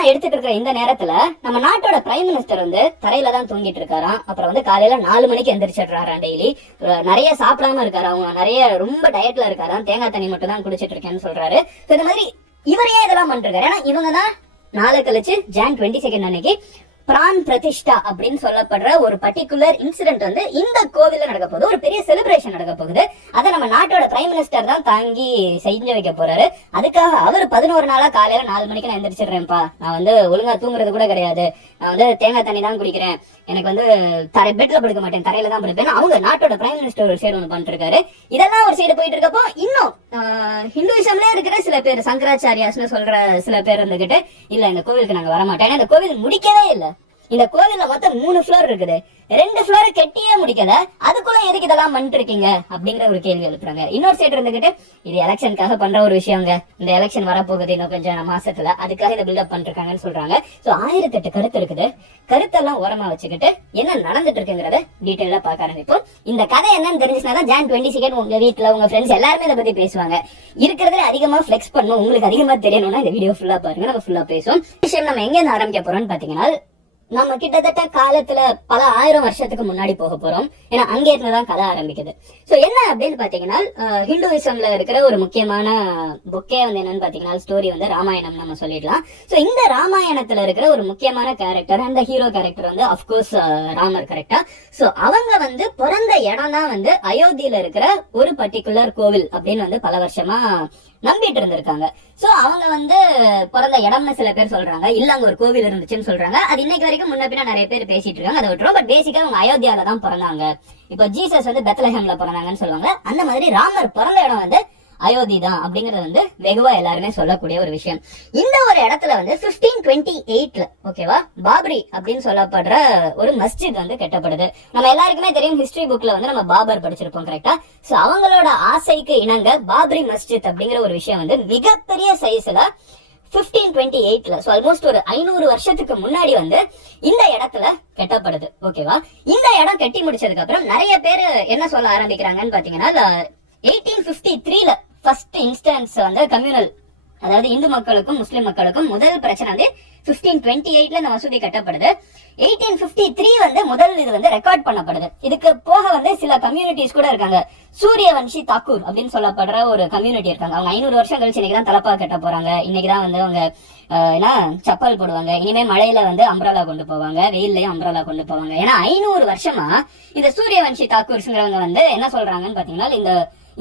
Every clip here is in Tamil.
நான் எடுத்துட்டு இருக்கிற இந்த நேரத்துல நம்ம நாட்டோட பிரைம் மினிஸ்டர் வந்து தரையில தான் தூங்கிட்டு இருக்காராம். அப்புறம் வந்து காலையில 4 மணிக்கு எந்திரிச்சிடுறாராம். டெய்லி நிறைய சாப்பிடாம இருக்காரு, அவங்க நிறைய ரொம்ப டயட்ல இருக்காராம், தேங்காய் தண்ணி மட்டும் தான் குடிச்சிட்டு இருக்கேன்னு சொல்றாரு. இந்த மாதிரி இவரையே இதெல்லாம் பண்றாரு. ஏன்னா இவங்க தான் நாளை கழிச்சு Jan 22 அன்னைக்கு பிரான் பிரதிஷ்டா அப்படின்னு சொல்லப்படுற ஒரு பர்டிகுலர் இன்சிடென்ட் வந்து இந்த கோவில்ல நடக்க போகுது. ஒரு பெரிய செலிப்ரேஷன் நடக்க போகுது. அதை நம்ம நாட்டோட பிரைம் மினிஸ்டர் தான் தாங்கி செஞ்சு வைக்க போறாரு. அதுக்காக அவர் 11 நாளா காலையில 4 மணிக்கு நான் எந்திரிச்சிடுறேன்ப்பா, நான் வந்து ஒழுங்கா தூங்குறது கூட கிடையாது, நான் வந்து தேங்காய் தண்ணி தான் குடிக்கிறேன், எனக்கு வந்து பெட்ல படுக்க மாட்டேன், தரையில தான் படுப்பேன், அவங்க நாட்டோட பிரைம் மினிஸ்டர் ஒரு சைடு ஒன்று பண்ணிட்டு இருக்காரு. இதெல்லாம் ஒரு சைடு போயிட்டு இருக்கப்போ இன்னும் ஹிந்துவிசம்ல இருக்கிற சில பேர், சங்கராச்சாரியாஸ்னு சொல்ற சில பேர் இருந்துகிட்டு இல்ல இந்த கோவிலுக்கு நாங்க வரமாட்டோம், இந்த கோவில் முடிக்கவே இல்லை, இந்த கோவில்ல மொத்தம் 3 ஃப்ளோர் இருக்குது, 2 ஃப்ளோர் கெட்டியே முடிக்கல, அதுக்குள்ள எதுக்கு இதெல்லாம் பண்ணிட்டு இருக்கீங்க அப்படிங்கிற ஒரு கேள்வி எழுப்புறாங்க. இன்னொரு சைடு இருந்துகிட்டு இது எலெக்ஷனுக்காக பண்ற ஒரு விஷயங்க, இந்த எலெக்ஷன் வரப்போகுது இன்னும் கொஞ்சம் மாசத்துல, அதுக்காக இதை பில்டப் பண்ணிருக்காங்கன்னு சொல்றாங்க. சோ 1008 கருத்து இருக்குது. கருத்தெல்லாம் ஓரமா வச்சுக்கிட்டு என்ன நடந்துட்டு இருக்குங்கிறத டீட்டெயிலா பார்க்க ஆரம்பிப்போம். இந்த கதை என்னன்னு தெரிஞ்சுச்சுன்னா Jan 22 உங்க வீட்டுல உங்க ஃப்ரெண்ட்ஸ் எல்லாருமே இதை பத்தி பேசுவாங்க. இருக்கிறதுல அதிகமா ஃபிளெக்ஸ் பண்ணும், உங்களுக்கு அதிகமா தெரியணும்னா இந்த வீடியோ ஃபுல்லா பாருங்க, நம்ம ஃபுல்லா பேசுவோம். விஷயம் நம்ம எங்க இருந்து ஆரம்பிக்க போறோம்னு பாத்தீங்கன்னா, நம்ம கிட்டத்தட்ட காலத்துல பல 1000 வருஷத்துக்கு முன்னாடி போக போறோம். ஏன்னா அங்க இருந்துதான் கதை ஆரம்பிக்குது. சோ என்ன அப்படின்னு பாத்தீங்கன்னா, ஹிந்துவிசம்ல இருக்கிற ஒரு முக்கியமான புக்கே வந்து என்னன்னு பாத்தீங்கன்னா ஸ்டோரி வந்து ராமாயணம் நம்ம சொல்லிடலாம். சோ இந்த ராமாயணத்துல இருக்கிற ஒரு முக்கியமான கேரக்டர், அந்த ஹீரோ கேரக்டர் வந்து அப்கோர்ஸ் ராமர், கரெக்டா? சோ அவங்க வந்து பிறந்த இடம் தான் வந்து அயோத்தியில இருக்கிற ஒரு பர்டிகுலர் கோவில் அப்படின்னு வந்து பல வருஷமா நம்பிட்டு இருந்திருக்காங்க. சோ அவங்க வந்து பிறந்த இடம்னு சில பேர் சொல்றாங்க, இல்ல அங்க ஒரு கோவில் இருந்துச்சுன்னு சொல்றாங்க. அது இன்னைக்கு வரைக்கும் முன்ன பின்ன நிறைய பேர் பேசிட்டு இருக்காங்க, அதை விட்டுரும். பட் பேசிக்கா அவங்க அயோத்தியால தான் பிறந்தாங்க. இப்ப ஜீசஸ் வந்து பெத்லஹேம்ல பிறந்தாங்கன்னு சொல்லுவாங்க, அந்த மாதிரி ராமர் பிறந்த இடம் வந்து அயோத்தி தான் அப்படிங்கறது வந்து வெகுவா எல்லாருமே சொல்லக்கூடிய ஒரு விஷயம். இந்த ஒரு இடத்துல வந்து 1528 ஓகேவா, பாபரி அப்படின்னு சொல்லப்படுற ஒரு மஸ்ஜித் வந்து கட்டப்படுது. நம்ம எல்லாருக்குமே தெரியும், ஹிஸ்டரி புக்ல வந்து நம்ம பாபர் படிச்சிருப்போம், கரெக்டா? சோ அவங்களோட ஆசைக்கு இணங்க பாபரி மஸ்ஜித் அப்படிங்கிற ஒரு விஷயம் வந்து மிகப்பெரிய சைஸ்ல 1528 சோ ஆல்மோஸ்ட் ஒரு 500 வருஷத்துக்கு முன்னாடி வந்து இந்த இடத்துல கட்டப்படுது. ஓகேவா? இந்த இடம் கட்டி முடிச்சதுக்கு அப்புறம் நிறைய பேர் என்ன சொல்ல ஆரம்பிக்கிறாங்கன்னு பாத்தீங்கன்னா, 1853 ஃபர்ஸ்ட் இன்ஸ்டன்ஸ் வந்து கம்யூனல், அதாவது இந்து மக்களுக்கும் முஸ்லிம் மக்களுக்கும் முதல் பிரச்சனை வந்து 1528 இந்த மசூதி கட்டப்படுது. 1853 வந்து முதல் இது வந்து ரெக்கார்ட் பண்ணப்படுது. இதுக்கு போக வந்து சில கம்யூனிட்டிஸ் கூட இருக்காங்க. சூரியவன்ஷி தாக்கூர் அப்படின்னு சொல்லப்படுற ஒரு கம்யூனிட்டி இருக்காங்க. அவங்க 500 வருஷம் கழிச்சு இன்னைக்குதான் தலப்பா கட்ட போறாங்க. இன்னைக்குதான் வந்து அவங்க சப்பல் போடுவாங்க. இனிமே மழையில வந்து அம்ப்ரலா கொண்டு போவாங்க, வெயில்லயும் அம்ப்ரலா கொண்டு போவாங்க. ஏன்னா 500 வருஷமா இந்த சூரியவன்ஷி தாக்கூர்ஸ்ங்கிறவங்க வந்து என்ன சொல்றாங்கன்னு பாத்தீங்கன்னா,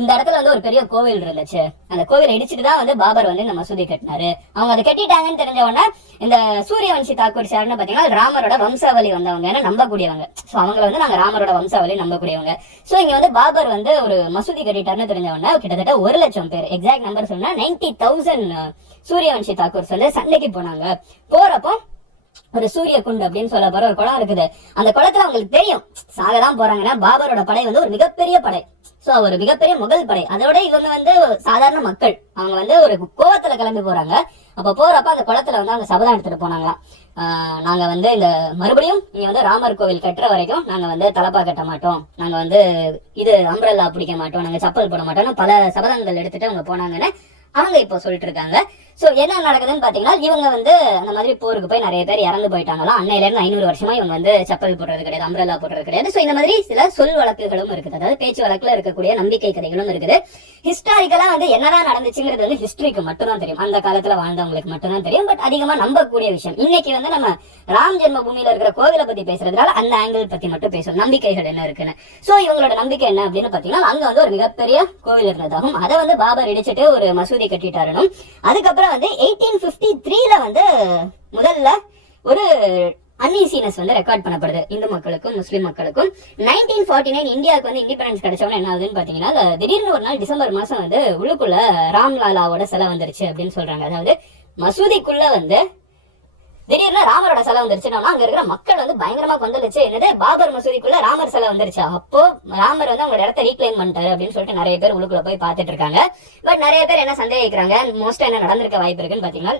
இந்த இடத்துல வந்து ஒரு பெரிய கோவில் இருந்துச்சு, அந்த கோவிலை இடிச்சுட்டு தான் வந்து பாபர் வந்து இந்த மசூதி கட்டினாரு. அவங்க அதை கட்டிட்டாங்கன்னு தெரிஞ்ச உடனே இந்த சூரியவன்ஷி தாக்கூர் சார்னு பாத்தீங்கன்னா ராமரோட வம்சாவளி வந்தவங்க, நம்பக்கூடியவங்க. சோ அவங்களை வந்து நாங்க ராமரோட வம்சாவளி நம்பக்கூடியவங்க. சோ இங்க வந்து பாபர் வந்து ஒரு மசூதி கட்டிட்டாருன்னு தெரிஞ்ச உடனே கிட்டத்தட்ட 1 லட்சம் பேர், எக்ஸாக்ட் நம்பர் சொன்னா 90,000 சூரியவன்ஷி தாக்கூர்ஸ் வந்து சண்டைக்கு போனாங்க. போறப்போ ஒரு சூரிய குண்டு அப்படின்னு சொல்ல போற ஒரு குளம் இருக்குது. அந்த குளத்துல அவங்களுக்கு தெரியும் சாகதான் போறாங்கன்னா பாபரோட படை வந்து ஒரு மிகப்பெரிய படை, சோ ஒரு மிகப்பெரிய முகல் படை. அதோட இவங்க வந்து சாதாரண மக்கள், அவங்க வந்து ஒரு கோவத்துல கிளம்பி போறாங்க. அப்ப போறப்ப அந்த குளத்துல வந்து அவங்க சபதம் எடுத்துட்டு போனாங்களாம், நாங்க வந்து இந்த மறுபடியும் நீங்க வந்து ராமர் கோவில் கட்டுற வரைக்கும் நாங்க வந்து தலப்பா கட்ட மாட்டோம், நாங்க வந்து இது அம்ப்ரல்லா பிடிக்க மாட்டோம், நாங்க சப்பல் போட மாட்டோம்னு பல சபதங்கள் எடுத்துட்டு அவங்க போனாங்கன்னு அவங்க இப்போ சொல்லிட்டு இருக்காங்க. சோ என்ன நடக்குதுன்னு பாத்தீங்கன்னா, இவங்க வந்து அந்த மாதிரி போருக்கு போய் நிறைய பேர் இறந்து போயிட்டாங்களா. அன்னையில இருந்து 500 வருஷமா இவங்க வந்து சப்பல் போடுறது கிடையாது, அம்ப்ரல்லா போடுறது கிடையாது. சோ இந்த மாதிரி சில சொல் வழக்குகளும் இருக்குது, அதாவது பேச்சு வழக்குல இருக்கக்கூடிய நம்பிக்கை கதைகளும் இருக்குது. ஹிஸ்டாரிக்கலா வந்து என்னதான் நடந்துச்சுங்கிறது வந்து ஹிஸ்டரிக்கு மட்டும் தான் தெரியும், அந்த காலத்துல வாழ்ந்தவங்களுக்கு மட்டும் தான் தெரியும். பட் அதிகமா நம்பக்கூடிய விஷயம் இன்னைக்கு வந்து நம்ம ராம் ஜென்ம பூமியில இருக்கிற கோவிலை பத்தி பேசுறதுனால அந்த ஆங்கிள் பத்தி மட்டும் பேசும், நம்பிக்கைகள் என்ன இருக்குன்னு. சோ இவங்களோட நம்பிக்கை என்ன அப்படின்னு பாத்தீங்கன்னா, அங்க வந்து ஒரு மிகப்பெரிய கோவில் இருந்ததாகும், அதை வந்து பாபர் இடிச்சிட்டு ஒரு மசூதி கட்டிட்டாருன்னு. அதுக்கப்புறம் வந்து 1853 வந்து முதல்ல ஒரு அன்இசீனஸ் வந்து ரெக்கார்ட் பண்ணப்படுது இந்து மக்களுக்கும் முஸ்லிம் மக்களுக்கும். 1949 இந்தியாவுக்கு வந்து இண்டிபெண்டன்ஸ் கிடைச்சவன என்ன ஆகுதுன்னு பாத்தீங்கன்னா, திடீர்னு ஒரு நாள் டிசம்பர் மாசம் வந்து உள்ளுக்குள்ள ராம்லாலாவோட சிலை வந்துருச்சு அப்படின்னு சொல்றாங்க. அதாவது மசூதிக்குள்ள வந்து திடீர்னு ராமரோட சிலை வந்துருச்சுன்னா அங்க இருக்கிற மக்கள் வந்து பயங்கரமா கொந்தளிச்சு, என்னது பாபர் மசூதிக்குள்ள ராமர் சிலை வந்துருச்சு, அப்போ ராமர் வந்து அவங்களோட இடத்த ரீக்ளைம் பண்ணிட்டாரு அப்படின்னு சொல்லிட்டு நிறைய பேர் உள்ளுக்குள்ள போய் பாத்துட்டு இருக்காங்க. பட் நிறைய பேர் என்ன சந்தேகிக்கிறாங்க, மோஸ்டா என்ன நடந்திருக்க வாய்ப்பு இருக்குன்னு பாத்தீங்கன்னா,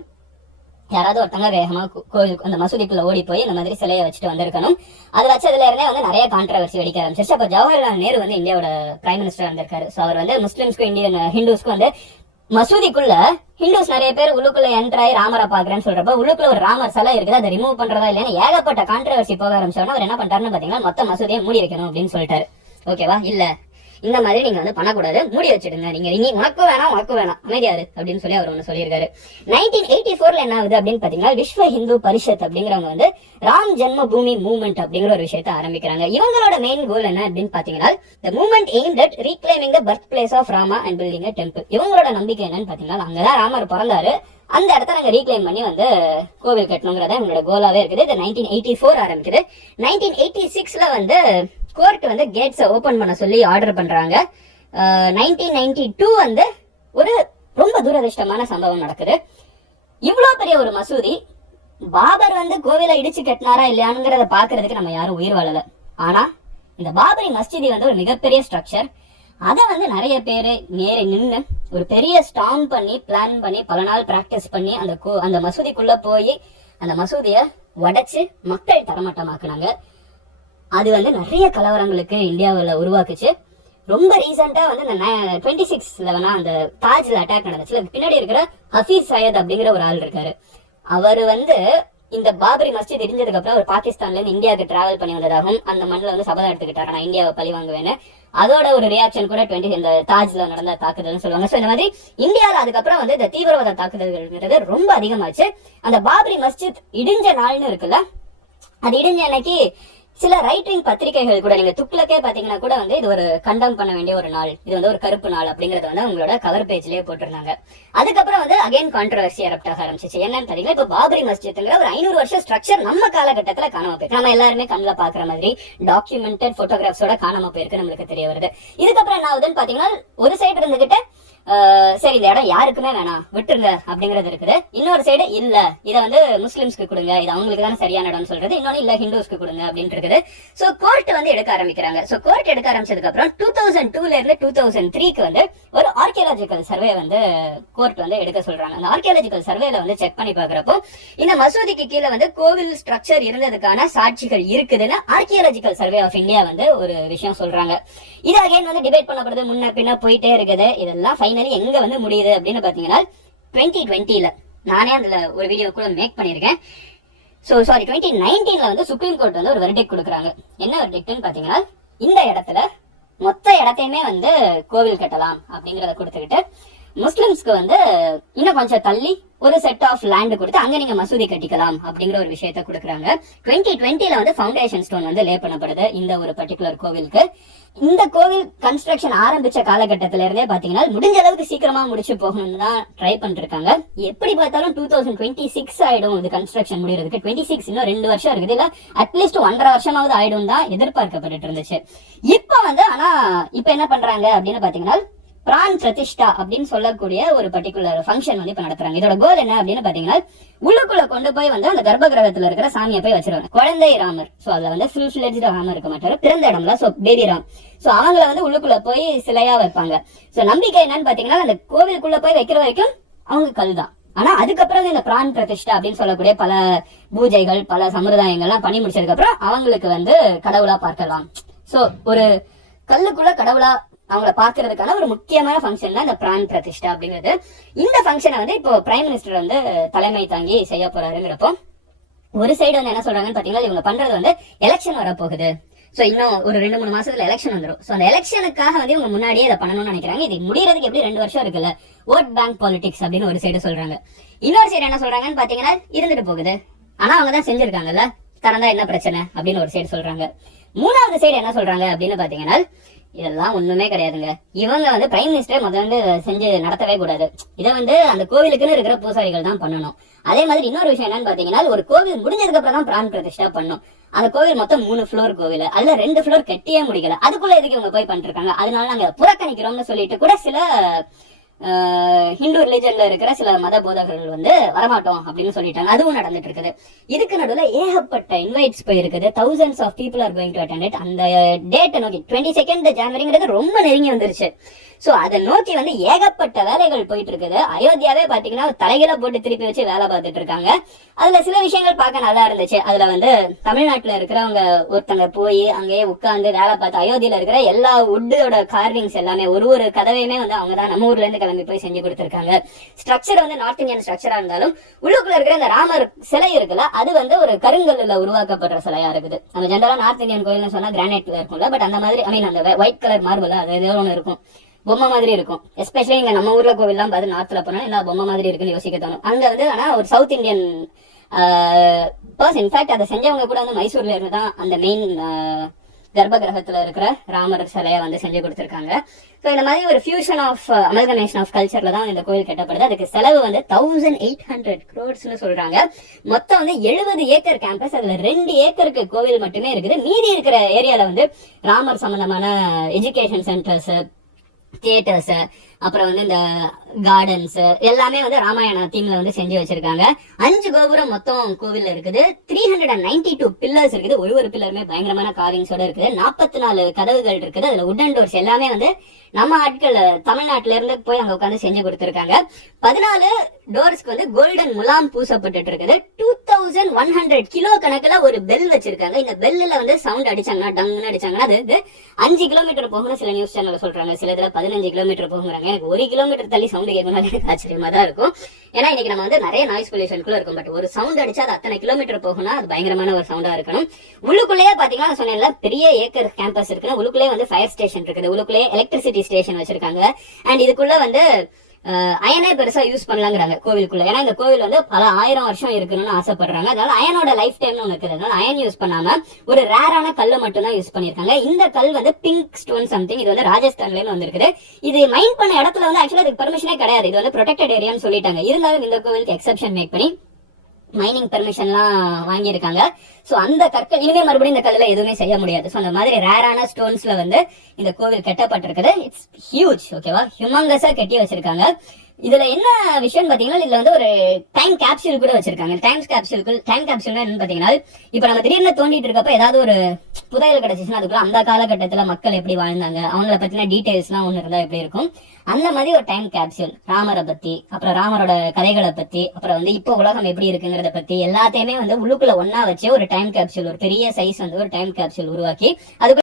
யாராவது ஒருத்தங்க வேகமா கோயிலுக்கு அந்த மசூதிக்குள்ள ஓடி போய் இந்த மாதிரி சிலையை வச்சுட்டு வந்திருக்கணும். அது வச்சதுல இருந்தே வந்து நிறைய கான்ட்ரவர்சி வெடிக்க ஆரம்பிச்சிருச்சு. அப்ப ஜவஹர்லால் நேரு வந்து இந்தியாவோட பிரைம் மினிஸ்டர் இருந்திருக்காரு. சோ அவர் வந்து முஸ்லிம்ஸ்க்கும் இந்தியன் ஹிந்துஸ்க்கும் வந்து மசூதிக்குள்ள ஹிந்துஸ் நிறைய பேர் உள்ளுக்குள்ள என்ட்ராய் ராமரை பாக்குறேன்னு சொல்றப்ப உள்ளுக்குள்ள ஒரு ராமர் சிலை இருக்குது, அதை ரிமூவ் பண்றதா இல்லையா ஏகப்பட்ட கான்ட்ரவர்சி போக ஆரம்பிச்சோன்னா அவர் என்ன பண்றாருன்னு பாத்தீங்கன்னா மொத்த மசூதியை மூடி வைக்கணும் அப்படின்னு சொல்லிட்டாரு. ஓகேவா? இல்ல இந்த மாதிரி நீங்க வந்து பண்ணக்கூடாது, மூடி வச்சிடுங்க, நீங்க இனி உனக்கு வேணாம் அமைதியாரு அப்படின்னு சொல்லி அவர் ஒண்ணு சொல்லியிருக்காரு. 1984 என்ன ஆகுது அப்படின்னு பாத்தீங்கன்னா விஸ்வ ஹிந்து பரிஷத் அப்படிங்கிறவங்க வந்து ராம் ஜென்ம பூமி மூவ்மெண்ட் அப்படிங்கிற ஒரு விஷயத்தை ஆரம்பிக்கிறாங்க. இவங்களோட மெயின் கோல் என்ன அப்படின்னு பாத்தீங்கன்னா the movement aimed at reclaiming the birthplace of Rama and building a temple. இவங்களோட நம்பிக்கை என்னன்னு பாத்தீங்கன்னா அங்கதான் ராமர் பிறந்தாரு, அந்த இடத்த நாங்க ரீக்ளைம் பண்ணி வந்து கோவில் கட்டணுங்கிறத இவங்களோட கோலாவே இருக்குது. இது 1984 ஆரம்பிக்குது. 1986ல வந்து கோர்ட் வந்து கேட்ஸை ஓபன் பண்ண சொல்லி ஆர்டர் பண்றாங்க. 1992 வந்து ஒரு ரொம்ப துரதிருஷ்டமான சம்பவம் நடக்குது. இவ்வளவு பெரிய ஒரு மசூதி பாபர் வந்து கோவிலை இடிச்சு கட்டினாரா இல்லையானுங்கிறத பாக்குறதுக்கு நம்ம யாரும் உயிர் வாழல. ஆனா இந்த பாபரி மஸ்ஜிதி வந்து ஒரு மிகப்பெரிய ஸ்ட்ரக்சர். அதை வந்து நிறைய பேரு நேரே நின்று ஒரு பெரிய ஸ்டாம் பண்ணி பிளான் பண்ணி பல நாள் பிராக்டிஸ் பண்ணி அந்த மசூதிக்குள்ள போய் அந்த மசூதியை உடைச்சு மக்கள் தரமட்டமாக்குனாங்க. அது வந்து நிறைய கலவரங்களுக்கு இந்தியாவில் உருவாக்குச்சு. ரொம்ப ரீசெண்டா வந்து இந்த 26/11 அந்த தாஜ்ல அட்டாக் நடந்துச்சு. பின்னாடி இருக்கிற ஹஃபீஸ் சையத் அப்படிங்கிற ஒரு ஆள் இருக்காரு. அவர் வந்து இந்த பாபரி மஸ்ஜித் இடிஞ்சதுக்கு அப்புறம் அவர் பாகிஸ்தான்ல இருந்து இந்தியாவுக்கு டிராவல் பண்ணி வந்ததாகவும் அந்த மண்ணில் வந்து சபதம் எடுத்துக்கிட்டாரு, நான் இந்தியாவை பழி வாங்குவேன்னு. அதோட ஒரு ரியாக்ஷன் கூட இந்த தாஜ்ல நடந்த தாக்குதல்னு சொல்லுவாங்க. சோ இந்த மாதிரி இந்தியாவில் அதுக்கப்புறம் வந்து இந்த தீவிரவாத தாக்குதல்கள் ரொம்ப அதிகமாச்சு. அந்த பாபரி மஸ்ஜித் இடிஞ்ச நாள்னு இருக்குல்ல, அது இடிஞ்ச அன்னைக்கு சில ரைட் விங் பத்திரிகைகள் கூட நீங்க துக்ளக்கே பாத்தீங்கன்னா கூட வந்து இது ஒரு கண்டம் பண்ண வேண்டிய ஒரு நாள், இது வந்து ஒரு கருப்பு நாள் அப்படிங்கறத வந்து அவங்களோட கவர் பேஜ்லயே போட்டிருந்தாங்க. அதுக்கப்புறம் வந்து அகைன் கான்ட்ரவர்சி எரப்ட் ஆக ஆரம்பிச்சிச்சு. என்னன்னு பாத்தீங்கன்னா இப்ப பாபரி மஸ்ஜித்ங்கிற ஒரு 500 வருஷம் ஸ்ட்ரக்சர் நம்ம காலகட்டத்துல காணாம போயிருக்கு. நம்ம எல்லாருமே கண்ணுல பாக்குற மாதிரி டாக்குமெண்டட் போட்டோகிராஃப்ஸோட காணாம போயிருக்கு, நம்மளுக்கு தெரிய வருது. இதுக்கப்புறம் என்ன ஆகுதுன்னு பாத்தீங்கன்னா ஒரு சைடு இருந்துகிட்டு சரி இந்த இடம் யாருக்குமே வேணாம் விட்டுருங்க அப்படிங்கறது இருக்குது. இன்னொரு சைடு இல்ல இதை வந்து முஸ்லிம்ஸ்க்கு கொடுங்க, இது அவங்களுக்கு தானே சரியான இடம்னு சொல்றது. இன்னொன்னு இல்ல ஹிந்துஸ்க்கு கொடுங்க அப்படின்னு இருக்குது. சோ கோர்ட் வந்து எடுக்க ஆரம்பிக்கிறாங்க. சோ கோர்ட் எடுக்க ஆரம்பிச்சதுக்கு அப்புறம் 2002ல இருந்து 2003க்கு வந்து ஒரு ஆர்கியாலஜிக்கல் சர்வே வந்து கோர்ட் வந்து எடுக்க சொல்றாங்க. அந்த ஆர்கியாலஜிக்கல் சர்வேல வந்து செக் பண்ணி பாக்குறப்போ இந்த மசூதிக்கு கீழே வந்து கோவில் ஸ்ட்ரக்சர் இருந்ததுக்கான சாட்சிகள் இருக்குதுன்னு ஆர்கியாலஜிக்கல் சர்வே ஆஃப் இந்தியா வந்து ஒரு விஷயம் சொல்றாங்க. இது அகைன் வந்து டிபேட் பண்ணப்படுது, முன்ன பின்ன போயிட்டே இருக்குது. இதெல்லாம் ஃபைனலி எங்க வந்து முடியுது அப்படின்னு பாத்தீங்கன்னா 2020ல நானே அதுல ஒரு வீடியோ கூட மேக் பண்ணிருக்கேன். 2019ல வந்து சுப்ரீம் கோர்ட் வந்து ஒரு வெர்டிக்ட் கொடுக்குறாங்க. என்ன வெர்டிக்ட்னு பாத்தீங்கன்னா இந்த இடத்துல மொத்த இடத்தையுமே வந்து கோவில் கட்டலாம் அப்படிங்கறத கொடுத்துக்கிட்டு முஸ்லிம்ஸ்க்கு வந்து இன்னும் கொஞ்சம் தள்ளி ஒரு செட் ஆஃப் லேண்ட் கொடுத்து அங்க நீங்க மசூதி கட்டிக்கலாம் அப்படிங்கிற ஒரு விஷயத்த கொடுக்குறாங்க. 2020ல வந்து ஃபவுண்டேஷன் ஸ்டோன் வந்து லே பண்ணப்படுது இந்த ஒரு பர்டிகுலர் கோவிலுக்கு. இந்த கோவில் கன்ஸ்ட்ரக்ஷன் ஆரம்பிச்ச காலகட்டத்தில இருந்தே பாத்தீங்கன்னா முடிஞ்ச அளவுக்கு சீக்கிரமா முடிச்சு போகணும்னு தான் ட்ரை பண்ணிட்டு இருக்காங்க. எப்படி பார்த்தாலும் 2026 ஆயிடும் இது கன்ஸ்ட்ரக்ஷன் முடியறதுக்கு. 26 இன்னும் 2 வருஷம் இருக்குது, இல்ல அட்லீஸ்ட் 1.5 வருஷமாவது ஆயிடும் தான் எதிர்பார்க்கப்பட்டு இருந்துச்சு. இப்ப வந்து ஆனா இப்ப என்ன பண்றாங்க அப்படின்னு பாத்தீங்கன்னா பிரான் பிரதிஷ்டா அப்படின்னு சொல்லக்கூடிய ஒரு பர்டிகுலர் ஃபங்க்ஷன் வந்து இப்ப நடத்துறாங்க. இதோட கோல் என்ன அப்படின்னு பாத்தீங்கன்னா உள்ளுக்குள்ள கொண்டு போய் வந்து அந்த கர்ப்ப கிரகத்துல இருக்கிற சாமியை போய் வச்சிருவாங்க. குழந்தை ராமர், சோ அதுல வந்து ஃபுல் ஃபிளெட்ஜ்ட் ராமர் இருக்க மாட்டாரு, பிறந்த இடம்ல, சோ பேபி ராம். சோ அவங்கள வந்து உள்ளுக்குள்ள போய் சிலையா வைப்பாங்க. சோ நம்பிக்கை என்னன்னு பாத்தீங்கன்னா அந்த கோவிலுக்குள்ள போய் வைக்கிற வரைக்கும் அவங்க கல் தான். ஆனா அதுக்கப்புறம் இந்த பிரான் பிரதிஷ்டா அப்படின்னு சொல்லக்கூடிய பல பூஜைகள் பல சம்பிரதாயங்கள்லாம் பண்ணி முடிச்சதுக்கு அப்புறம் அவங்களுக்கு வந்து கடவுளா பார்க்கலாம். சோ ஒரு கல்லுக்குள்ள கடவுளா அவங்கள பாக்குறதுக்கான ஒரு முக்கியமான ஃபங்க்ஷன் தான் இந்த பிரான் பிரதிஷ்டா அப்படிங்கிறது. இந்த ஃபங்க்ஷனை வந்து இப்போ பிரைம் மினிஸ்டர் வந்து தலைமை தாங்கி செய்ய போறாருங்கிறப்போ ஒரு சைடு வந்து என்ன சொல்றாங்கன்னு பாத்தீங்கன்னா இவங்க பண்றது வந்து எலெக்ஷன் வரப்போகுது. சோ இன்னும் ஒரு 2-3 மாசத்துல எலெக்ஷன் வந்துடும். சோ அந்த எலெக்ஷனுக்காக வந்து இவங்க முன்னாடியே இதை பண்ணணும்னு நினைக்கிறாங்க. இது முடியறதுக்கு எப்படி 2 வருஷம் இருக்குல்ல, ஓட் பேங்க் பாலிடிக்ஸ் அப்படின்னு ஒரு சைடு சொல்றாங்க. இன்னொரு சைடு என்ன சொல்றாங்கன்னு பாத்தீங்கன்னா இருந்துட்டு போகுது, ஆனா அவங்க தான் செஞ்சிருக்காங்கல்ல, திறந்தா என்ன பிரச்சனை அப்படின்னு ஒரு சைடு சொல்றாங்க. மூணாவது சைடு என்ன சொல்றாங்க அப்படின்னு பாத்தீங்கன்னா இதெல்லாம் ஒண்ணுமே கிடையாதுங்க, இவங்க வந்து பிரைம் மினிஸ்டர் முதல்ல செஞ்சு நடத்தவே கூடாது, இதை வந்து அந்த கோவிலுக்குன்னு இருக்கிற பூசாரிகள் தான் பண்ணணும். அதே மாதிரி இன்னொரு விஷயம் என்னன்னு பாத்தீங்கன்னா ஒரு கோவில் முடிஞ்சதுக்கு அப்புறம் தான் பிரான் பிரதிஷ்டா பண்ணும். அந்த கோவில் மொத்தம் 3 ஃப்ளோர் கோவில், அதுல 2 ஃப்ளோர் கட்டியே முடிக்கல, அதுக்குள்ள எதுக்கு இவங்க போய் பண்ணிட்டு இருக்காங்க, அதனால நாங்க புறக்கணிக்கிறோம்னு சொல்லிட்டு கூட சில ஹிந்து ரிலிஜன்ல இருக்கிற சில மத போதகர்கள் வந்து வரமாட்டோம் அப்படின்னு சொல்லிட்டாங்க. அதுவும் நடந்துட்டு இருக்குது. இதுக்கு நடுவில் ஏகப்பட்ட இன்வைட்ஸ் போயிருக்குது. thousands of people are going to attend it. அந்த டேட் நோக்கி 22nd ஜனவரிங்கிறது ரொம்ப நெருங்கி வந்துருச்சு. சோ அதை நோக்கி வந்து ஏகப்பட்ட வேலைகள் போயிட்டு இருக்குது. அயோத்தியாவே பாத்தீங்கன்னா தலைகளை போட்டு திருப்பி வச்சு வேலை பார்த்துட்டு இருக்காங்க. அதுல சில விஷயங்கள் பார்க்க நல்லா இருந்துச்சு. அதுல வந்து தமிழ்நாட்டுல இருக்கிறவங்க ஒருத்தங்க போய் அங்கேயே உட்கார்ந்து வேலை பார்த்து அயோத்தியில இருக்கிற எல்லா வுட்டோட கார்விங்ஸ் எல்லாமே ஒரு கதவையுமே வந்து அவங்க தான் நம்ம ஊர்ல இருந்து கிளம்பி போய் செஞ்சு கொடுத்திருக்காங்க. ஸ்ட்ரக்சர் வந்து நார்த் இந்தியன் ஸ்ட்ரக்சரா இருந்தாலும் உள்ளுக்குள்ள இருக்கிற இந்த ராமர் சிலை இருக்குல்ல, அது வந்து ஒரு கருங்கல்ல உருவாக்கப்படுற சிலையா இருக்குது. நம்ம ஜெனரலா நார்த் இந்தியன் கோயில்னு சொன்னா கிரானைட்ல இருக்கும்ல, பட் அந்த மாதிரி ஐ மீன் அந்த ஒயிட் கலர் மார்பிள் அது ஏதோ ஒன்று இருக்கும், பொம்மை மாதிரி இருக்கும். எஸ்பெஷலி இங்க நம்ம ஊர்ல கோவில்லாம் பார்த்து நார்த்ல போனா எல்லா பொம்மை மாதிரி இருக்குன்னு யோசிக்க தோணும். அங்க வந்து ஆனா ஒரு சவுத் இந்தியன் பர்சன், இன்ஃபேக்ட் அதை செஞ்சவங்க கூட வந்து மைசூர்ல இருந்து தான் அந்த மெயின் கர்ப்ப கிரகத்துல இருக்கிற ராமர் சிலையை வந்து செஞ்சு கொடுத்திருக்காங்க. ஸோ இந்த மாதிரி ஒரு ஃபியூஷன் ஆஃப் அமல்கமேஷன் ஆஃப் கல்ச்சர்ல தான் இந்த கோயில் கட்டப்படுது. அதுக்கு செலவு வந்து 1800 crores சொல்றாங்க. மொத்தம் வந்து 70 ஏக்கர் கேம்பஸ், அதுல 2 ஏக்கருக்கு கோவில் மட்டுமே இருக்குது. மீதி இருக்கிற ஏரியால வந்து ராமர் சம்பந்தமான எஜுகேஷன் சென்டர்ஸ், தியேட்டர்ஸ், அப்புறம் வந்து இந்த கார்டன்ஸ் எல்லாமே வந்து ராமாயண தீம்ல வந்து செஞ்சு வச்சிருக்காங்க. 5 கோபுரம் மொத்தம் கோவில்ல இருக்குது. 392 பில்லர்ஸ் இருக்குது. ஒரு பில்லருமே பயங்கரமான கார்விங்ஸோட இருக்குது. 44 கதவுகள் இருக்குது. அதுல உட்டன் டோர்ஸ் எல்லாமே வந்து நம்ம ஆட்கள் தமிழ்நாட்டுல இருந்து போய் அங்க உட்காந்து செஞ்சு கொடுத்திருக்காங்க. 14 டோர்ஸ்க்கு வந்து கோல்டன் முலாம் பூசப்பட்டு இருக்குது. 2100 கிலோ கணக்குல ஒரு பெல் வச்சிருக்காங்க. இந்த பெல்ல வந்து சவுண்ட் அடிச்சாங்கன்னா டங்குன்னு அடிச்சாங்கன்னா அது 5 கிலோமீட்டர் போகணும் சில நியூஸ் சேனல்ல சொல்றாங்க. சில இதுல 15 கிலோமீட்டர் போகுறாங்க. எனக்கு 1 கிலோமீட்டர் தள்ளி சவுண்ட் கேட்கணும் எனக்கு ஆச்சரியமா தான் இருக்கும். ஏன்னா இன்னைக்கு நம்ம வந்து நிறைய நாய்ஸ் பொல்யூஷனுக்குள்ள இருக்கும். பட் ஒரு சவுண்ட் அடிச்சா அது அத்தனை கிலோமீட்டர் போகும்னா அது பயங்கரமான ஒரு சவுண்டா இருக்கணும். உள்ளுக்குள்ளேயே பாத்தீங்கன்னா சொன்னேன்ல பெரிய ஏக்கர் கேம்பஸ் இருக்குன்னா உள்ளுக்குள்ளே வந்து ஃபயர் ஸ்டேஷன் இருக்குது. உள்ளுக்குள்ளே எலக்ட்ரிசிட்டி ஸ்டேஷன் வச்சிருக்காங்க. அண்ட் இதுக்குள்ள வந்து அயனே பெருசா யூஸ் பண்ணலாங்கிறாங்க கோவிலுக்குள்ள. ஏன்னா இந்த கோவில் வந்து பல 1000 வருஷம் இருக்கணும்னு ஆசைப்படுறாங்க. அதனால அயனோட லைஃப் டைம்னு ஒண்ணு இருக்குது. அதனால அயன் யூஸ் பண்ணாம ஒரு ரேரான கல்லு மட்டும் தான் யூஸ் பண்ணிருக்காங்க. இந்த கல் வந்து பிங்க் ஸ்டோன் சம்திங். இது வந்து ராஜஸ்தான்ல இருந்து வந்திருக்குது. இது மைன் பண்ண இடத்துல வந்து ஆக்சுவலா இதுக்கு பெர்மிஷனே கிடையாது. இது வந்து ப்ரொடெக்டட் ஏரியான்னு சொல்லிட்டாங்க. இருந்தாலும் இந்த கோவிலுக்கு எக்ஸெப்ஷன் மேக் பண்ணி மைனிங் பெர்மிஷன்லாம் வாங்கியிருக்காங்க. சோ அந்த கற்கள் இனிமே மறுபடியும் இந்த கல்லுல எதுவுமே செய்ய முடியாது. சோ அந்த மாதிரி ரேரான ஸ்டோன்ஸ்ல வந்து இந்த கோவில் கட்டப்பட்டிருக்குது. இட்ஸ் ஹியூஜ், ஓகேவா, ஹியூமங்கஸா கட்டி வச்சிருக்காங்க. இதுல என்ன விஷயம் பாத்தீங்கன்னா இதுல வந்து ஒரு டைம் கேப்சூல் கூட வச்சிருக்காங்க. டைம் கேப்சூல் என்ன பாத்தீங்கன்னா இப்ப நம்ம திடீர்னு தோண்டிட்டு இருக்கப்ப ஏதாவது ஒரு புதையல் கிடைச்சிச்சுன்னா அதுக்குள்ள அந்த காலகட்டத்துல மக்கள் எப்படி வாழ்ந்தாங்க, அவங்கள பத்தின டீடைல்ஸ் எல்லாம் ஒண்ணு இருந்தா எப்படி இருக்கும், அந்த மாதிரி ஒரு டைம் கேப்சூல் ராமரை பத்தி, அப்புறம் ராமரோட கதைகளை பத்தி, அப்புறம் வந்து இப்போ உலகம் எப்படி இருக்குங்கிறத பத்தி எல்லாத்தையுமே வந்து உள்ளுக்குள்ள ஒன்னா வச்சு ஒரு டைம் கேப்சூல், ஒரு பெரிய சைஸ் வந்து ஒரு டைம் கேப்சூல் உருவாக்கி அதுக்கு